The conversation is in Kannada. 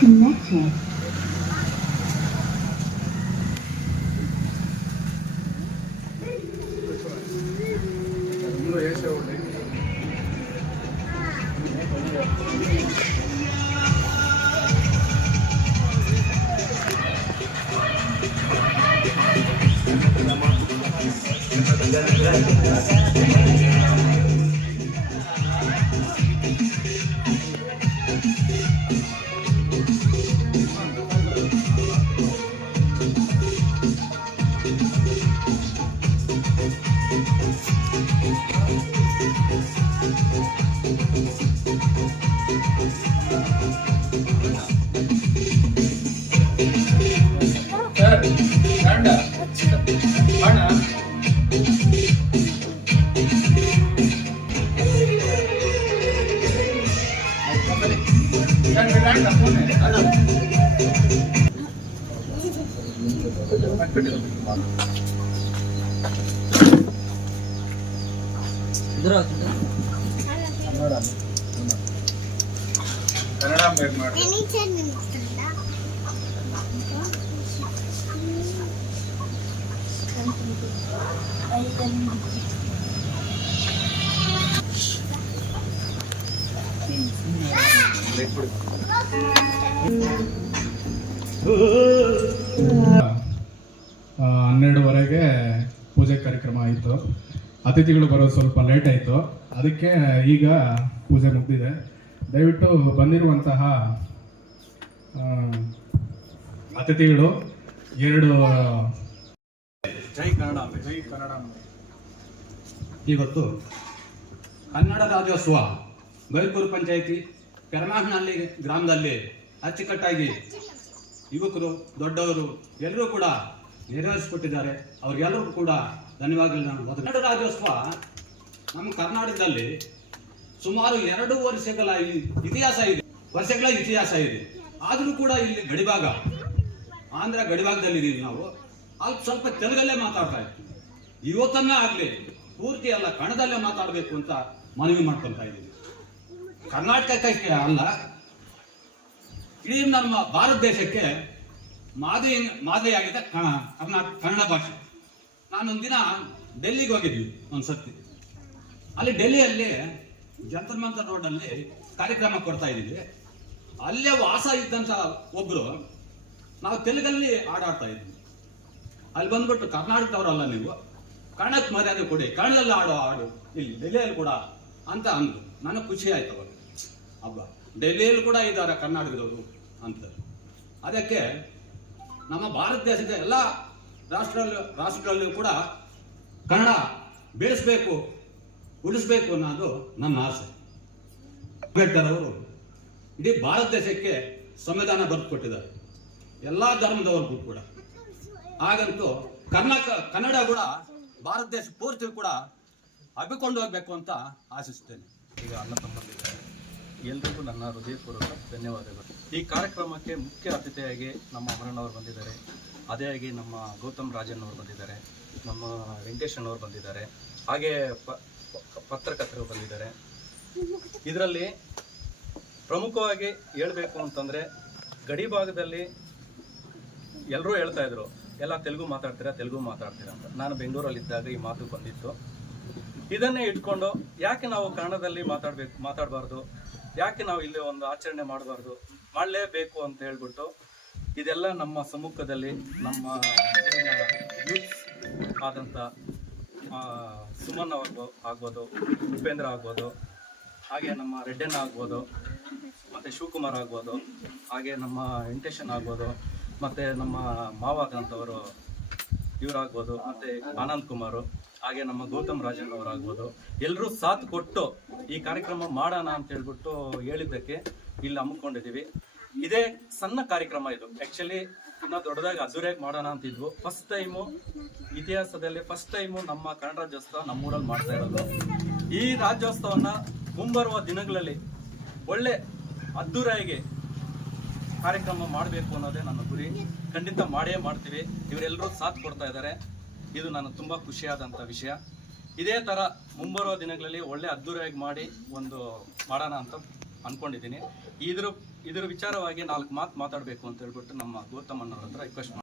disconnected. ಹನ್ನೆರಡುವರೆಗೆ ಪೂಜೆ ಕಾರ್ಯಕ್ರಮ ಆಯಿತು. ಅತಿಥಿಗಳು ಬರೋದು ಸ್ವಲ್ಪ ಲೇಟ್ ಆಯಿತು, ಅದಕ್ಕೆ ಈಗ ಪೂಜೆ ಮುಗಿದಿದೆ. ದಯವಿಟ್ಟು ಬಂದಿರುವಂತಹ ಅತಿಥಿಗಳು ಜೈ ಕನ್ನಡ. ಇವತ್ತು ಕನ್ನಡ ರಾಜ್ಯೋತ್ಸವ ಬೈಲ್ಕೂರು ಪಂಚಾಯಿತಿ ಪೆರಮಾಹನಹಳ್ಳಿ ಗ್ರಾಮದಲ್ಲಿ ಅಚ್ಚುಕಟ್ಟಾಗಿ ಯುವಕರು ದೊಡ್ಡವರು ಎಲ್ಲರೂ ಕೂಡ ನೆರವೇರಿಸಿಕೊಟ್ಟಿದ್ದಾರೆ. ಅವ್ರಿಗೆಲ್ಲರಿಗೂ ಕೂಡ ಧನ್ಯವಾದಗಳು. ಕನ್ನಡ ರಾಜ್ಯೋತ್ಸವ ನಮ್ಮ ಕರ್ನಾಟಕದಲ್ಲಿ ಸುಮಾರು 2 ವರ್ಷಗಳ ಇತಿಹಾಸ ಇದೆ. ಆದರೂ ಕೂಡ ಇಲ್ಲಿ ಗಡಿಭಾಗ, ಆಂಧ್ರ ಗಡಿಭಾಗದಲ್ಲಿದ್ದೀವಿ ನಾವು. ಅಲ್ಲಿ ಸ್ವಲ್ಪ ತೆಲುಗಲ್ಲೇ ಮಾತಾಡ್ತಾ ಇರ್ತೀವಿ. ಇವತ್ತನ್ನ ಆಗಲಿ ಪೂರ್ತಿ ಅಲ್ಲ ಕನ್ನಡದಲ್ಲೇ ಮಾತಾಡಬೇಕು ಅಂತ ಮನವಿ ಮಾಡ್ಕೊಳ್ತಾ ಇದ್ದೀವಿ. ಕರ್ನಾಟಕಕ್ಕೆ ಅಲ್ಲ, ಇಡೀ ನಮ್ಮ ಭಾರತ ದೇಶಕ್ಕೆ ಮಾದರಿಯಾಗಿದೆ ಕನ್ನಡ ಭಾಷೆ. ನಾನೊಂದಿನ ಡೆಲ್ಲಿಗೆ ಹೋಗಿದ್ವಿ ಒಂದ್ಸತಿ. ಅಲ್ಲಿ ಡೆಲ್ಲಿಯಲ್ಲಿ ಜಂತರ್ ಮಂತರ್ ರೋಡಲ್ಲಿ ಕಾರ್ಯಕ್ರಮ ಕೊಡ್ತಾ ಇದ್ದೀವಿ. ಅಲ್ಲೇ ವಾಸ ಇದ್ದಂತ ಒಬ್ರು ನಾವು ತೆಲುಗಲ್ಲಿ ಹಾಡಾಡ್ತಾ ಇದ್ವಿ. ಅಲ್ಲಿ ಬಂದ್ಬಿಟ್ಟು ಕರ್ನಾಟಕದವರಲ್ಲ ನೀವು, ಕನ್ನಡಕ್ಕೆ ಮರ್ಯಾದೆ ಕೊಡಿ, ಕನ್ನಡದಲ್ಲಿ ಆಡೋ ಹಾಡು ಇಲ್ಲಿ ಡೆಲ್ಲಿಯಲ್ಲಿ ಕೂಡ ಅಂತ ಅಂದ್ರು. ನನಗೆ ಖುಷಿ ಆಯ್ತು ಅವರು. ಹಬ್ಬ ಡೆಲ್ಲಿಯಲ್ಲಿ ಕೂಡ ಇದ್ದಾರೆ ಕರ್ನಾಟಕದವರು ಅಂತ. ಅದಕ್ಕೆ ನಮ್ಮ ಭಾರತ ದೇಶದ ಎಲ್ಲ ರಾಷ್ಟ್ರಗಳಲ್ಲೂ ಕೂಡ ಕನ್ನಡ ಬೆಳೆಸಬೇಕು, ಉಳಿಸ್ಬೇಕು ಅನ್ನೋದು ನನ್ನ ಆಸೆ. ಅಂಬೇಡ್ಕರ್ ಅವರು ಇಡೀ ಭಾರತ ದೇಶಕ್ಕೆ ಸಂವಿಧಾನ ಬರೆದುಕೊಟ್ಟಿದ್ದಾರೆ, ಎಲ್ಲ ಧರ್ಮದವ್ರಿಗೂ ಕೂಡ. ಹಾಗಂತೂ ಕನ್ನಡ ಕೂಡ ಭಾರತ ದೇಶ ಪೂರ್ತಿ ಕೂಡ ಹಬ್ಬಿಕೊಂಡು ಹೋಗ್ಬೇಕು ಅಂತ ಆಶಿಸ್ತೇನೆ. ಈಗ ಅಣ್ಣ ತಮ್ಮಂದಿದ್ದಾರೆ, ಎಲ್ರಿಗೂ ನನ್ನ ಹೃದಯಪೂರ್ವಕ ಧನ್ಯವಾದಗಳು. ಈ ಕಾರ್ಯಕ್ರಮಕ್ಕೆ ಮುಖ್ಯ ಅತಿಥಿಯಾಗಿ ನಮ್ಮ ಅಮರಣ್ಣವರು ಬಂದಿದ್ದಾರೆ, ಅದೇ ಆಗಿ ನಮ್ಮ ಗೌತಮ್ ರಾಜನ್ ಅವರು ಬಂದಿದ್ದಾರೆ, ನಮ್ಮ ವೆಂಕಟೇಶಣ್ಣವರು ಬಂದಿದ್ದಾರೆ, ಹಾಗೆ ಪತ್ರಕರ್ತರು ಬಂದಿದ್ದಾರೆ. ಇದರಲ್ಲಿ ಪ್ರಮುಖವಾಗಿ ಹೇಳಬೇಕು ಅಂತಂದರೆ, ಗಡಿ ಭಾಗದಲ್ಲಿ ಎಲ್ಲರೂ ಹೇಳ್ತಾ ಇದ್ರು ಎಲ್ಲ ತೆಲುಗು ಮಾತಾಡ್ತೀರಾ ಅಂತ. ನಾನು ಬೆಂಗಳೂರಲ್ಲಿದ್ದಾಗ ಈ ಮಾತು ಬಂದಿತ್ತು. ಇದನ್ನೇ ಇಟ್ಕೊಂಡು ಯಾಕೆ ನಾವು ಕನ್ನಡದಲ್ಲಿ ಮಾತಾಡಬಾರ್ದು, ಯಾಕೆ ನಾವು ಇಲ್ಲಿ ಒಂದು ಆಚರಣೆ ಮಾಡಲೇಬೇಕು ಅಂತ ಹೇಳ್ಬಿಟ್ಟು ಇದೆಲ್ಲ ನಮ್ಮ ಸಮ್ಮುಖದಲ್ಲಿ ನಮ್ಮ ಯೂತ್ ಆದಂಥ ಸುಮನ್ ಅವ್ರಿಗೂ ಆಗ್ಬೋದು, ಉಪೇಂದ್ರ ಆಗ್ಬೋದು, ಹಾಗೆ ನಮ್ಮ ರೆಡ್ಡಣ್ಣ ಆಗ್ಬೋದು, ಮತ್ತು ಶಿವಕುಮಾರ್ ಆಗ್ಬೋದು, ಹಾಗೆ ನಮ್ಮ ವೆಂಕಟೇಶನ್ ಆಗ್ಬೋದು, ಮತ್ತು ನಮ್ಮ ಮಾವಾದಂಥವರು ಇವರಾಗ್ಬೋದು, ಮತ್ತು ಆನಂದ್ ಕುಮಾರು, ಹಾಗೆ ನಮ್ಮ ಗೌತಮ್ ರಾಜನ್ ಅವರಾಗ್ಬೋದು, ಎಲ್ಲರೂ ಸಾಥ್ ಕೊಟ್ಟು ಈ ಕಾರ್ಯಕ್ರಮ ಮಾಡೋಣ ಅಂತ ಹೇಳ್ಬಿಟ್ಟು ಹೇಳಿದ್ದಕ್ಕೆ ಇಲ್ಲಿ ಹಮ್ಮಿಕೊಂಡಿದ್ದೀವಿ. ಇದೇ ಸಣ್ಣ ಕಾರ್ಯಕ್ರಮ ಇದು. ಆ್ಯಕ್ಚುಲಿ ಇನ್ನೂ ದೊಡ್ಡದಾಗಿ ಅದ್ದೂರಿಯಾಗಿ ಮಾಡೋಣ ಅಂತಿದ್ವು. ಇತಿಹಾಸದಲ್ಲಿ ಫಸ್ಟ್ ಟೈಮು ನಮ್ಮ ಕನ್ನಡ ರಾಜ್ಯೋತ್ಸವ ನಮ್ಮೂರಲ್ಲಿ ಮಾಡ್ತಾ ಇರೋದು. ಈ ರಾಜ್ಯೋತ್ಸವನ ಮುಂಬರುವ ದಿನಗಳಲ್ಲಿ ಒಳ್ಳೆ ಅದ್ದೂರಿಯಾಗಿ ಕಾರ್ಯಕ್ರಮ ಮಾಡಬೇಕು ಅನ್ನೋದೇ ನನ್ನ ಗುರಿ. ಖಂಡಿತ ಮಾಡೇ ಮಾಡ್ತೀವಿ. ಇವರೆಲ್ಲರೂ ಸಾಥ್ ಕೊಡ್ತಾ ಇದ್ದಾರೆ. ಇದು ನನಗೆ ತುಂಬ ಖುಷಿಯಾದಂಥ ವಿಷಯ. ಇದೇ ಥರ ಮುಂಬರುವ ದಿನಗಳಲ್ಲಿ ಒಳ್ಳೆ ಅದ್ದೂರಿಯಾಗಿ ಮಾಡಿ ಮಾಡೋಣ ಅಂತ ಅಂದ್ಕೊಂಡಿದ್ದೀನಿ. ಇದರ ವಿಚಾರವಾಗಿ 4 ಮಾತು ಮಾತಾಡಬೇಕು ಅಂತ ಹೇಳ್ಬಿಟ್ಟು ನಮ್ಮ ಗೌತಮ್ ಅಣ್ಣವ್ರ ಹತ್ರ ರಿಕ್ವೆಸ್ಟ್